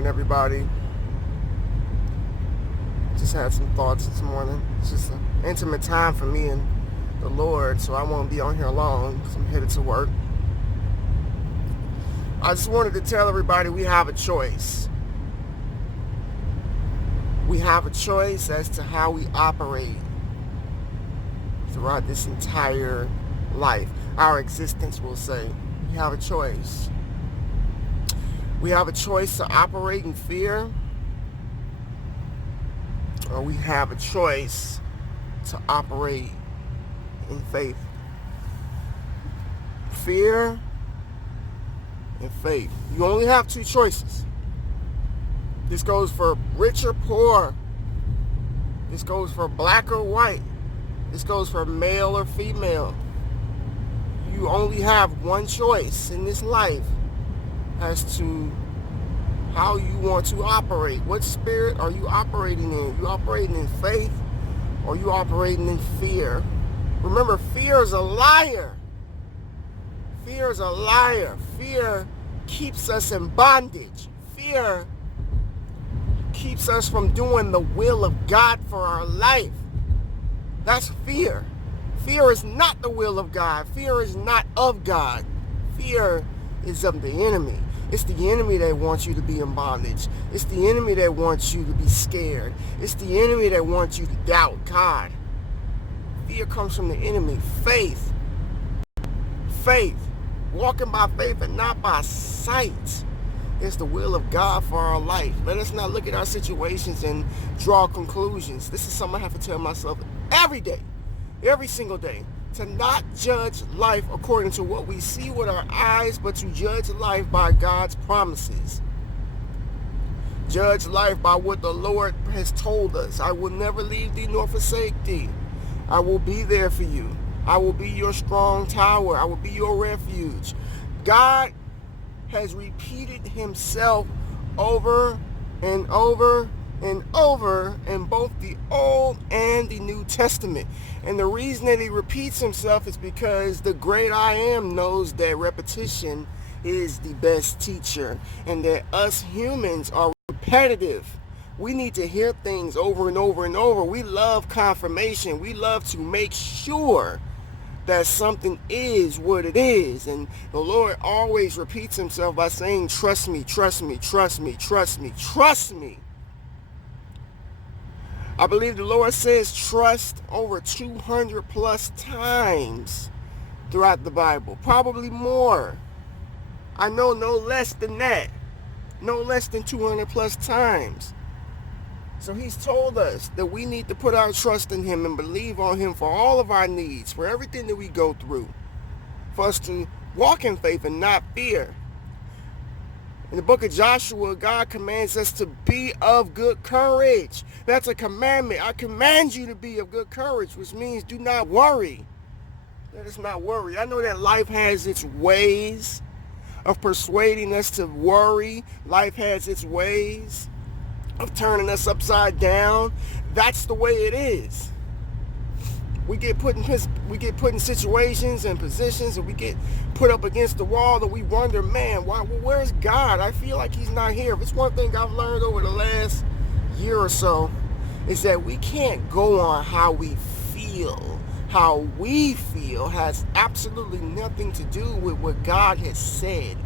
morning, everybody. Just had some thoughts this morning. It's just an intimate time for me and the Lord, so I won't be on here long because I'm headed to work. I just wanted to tell everybody we have a choice. We have a choice as to how we operate throughout this entire life. Our existence, we'll say. We have a choice. We have a choice to operate in fear, or we have a choice to operate in faith. Fear and faith. You only have two choices. This goes for rich or poor. This goes for black or white. This goes for male or female. You only have one choice in this life as to how you want to operate. What spirit are you operating in? You operating in faith, or you operating in fear? Remember, fear is a liar. Fear is a liar. Fear keeps us in bondage. Fear keeps us from doing the will of God for our life. That's fear. Fear is not the will of God. Fear is not of God. Fear is of the enemy. It's the enemy that wants you to be in bondage. It's the enemy that wants you to be scared. It's the enemy that wants you to doubt God. Fear comes from the enemy. Faith. Faith. Walking by faith and not by sight is the will of God for our life. Let us not look at our situations and draw conclusions. This is something I have to tell myself every day, every single day. To not judge life according to what we see with our eyes, but to judge life by God's promises. Judge life by what the Lord has told us. I will never leave thee nor forsake thee. I will be there for you. I will be your strong tower. I will be your refuge. God has repeated himself over and over and over in both the Old and the New Testament. And the reason that he repeats himself is because the great I Am knows that repetition is the best teacher, and that us humans are repetitive. We need to hear things over and over and over. We love confirmation. We love to make sure that something is what it is. And the Lord always repeats himself by saying, trust me, trust me, trust me, trust me, trust me. I believe the Lord says trust over 200 plus times throughout the Bible. Probably more. I know no less than that. No less than 200 plus times. So he's told us that we need to put our trust in him and believe on him for all of our needs, for everything that we go through. For us to walk in faith and not fear. In the book of Joshua, God commands us to be of good courage. That's a commandment. I command you to be of good courage, which means do not worry. Let us not worry. I know that life has its ways of persuading us to worry. Life has its ways of turning us upside down. That's the way it is. We get put in situations and positions, and we get put up against the wall that we wonder, man, where's God? I feel like he's not here. If it's one thing I've learned over the last year or so, is that we can't go on how we feel. How we feel has absolutely nothing to do with what God has said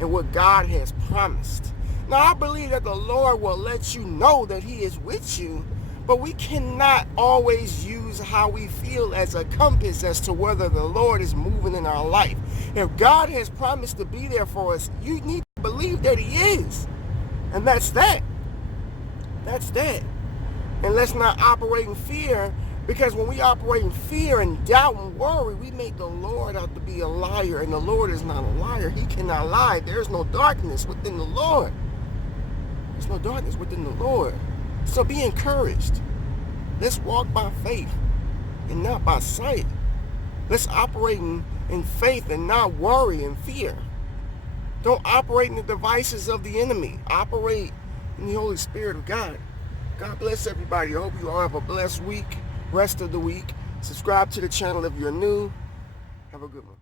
and what God has promised. Now, I believe that the Lord will let you know that he is with you, but we cannot always use how we feel as a compass as to whether the Lord is moving in our life. If God has promised to be there for us, you need to believe that he is. And that's that. That's that. And let's not operate in fear, because when we operate in fear and doubt and worry, we make the Lord out to be a liar. And the Lord is not a liar. He cannot lie. There's no darkness within the Lord. There's no darkness within the Lord. So be encouraged. Let's walk by faith and not by sight. Let's operate in faith and not worry and fear. Don't operate in the devices of the enemy. Operate in the Holy Spirit of God. God bless everybody. I hope you all have a blessed week, rest of the week. Subscribe to the channel if you're new. Have a good one.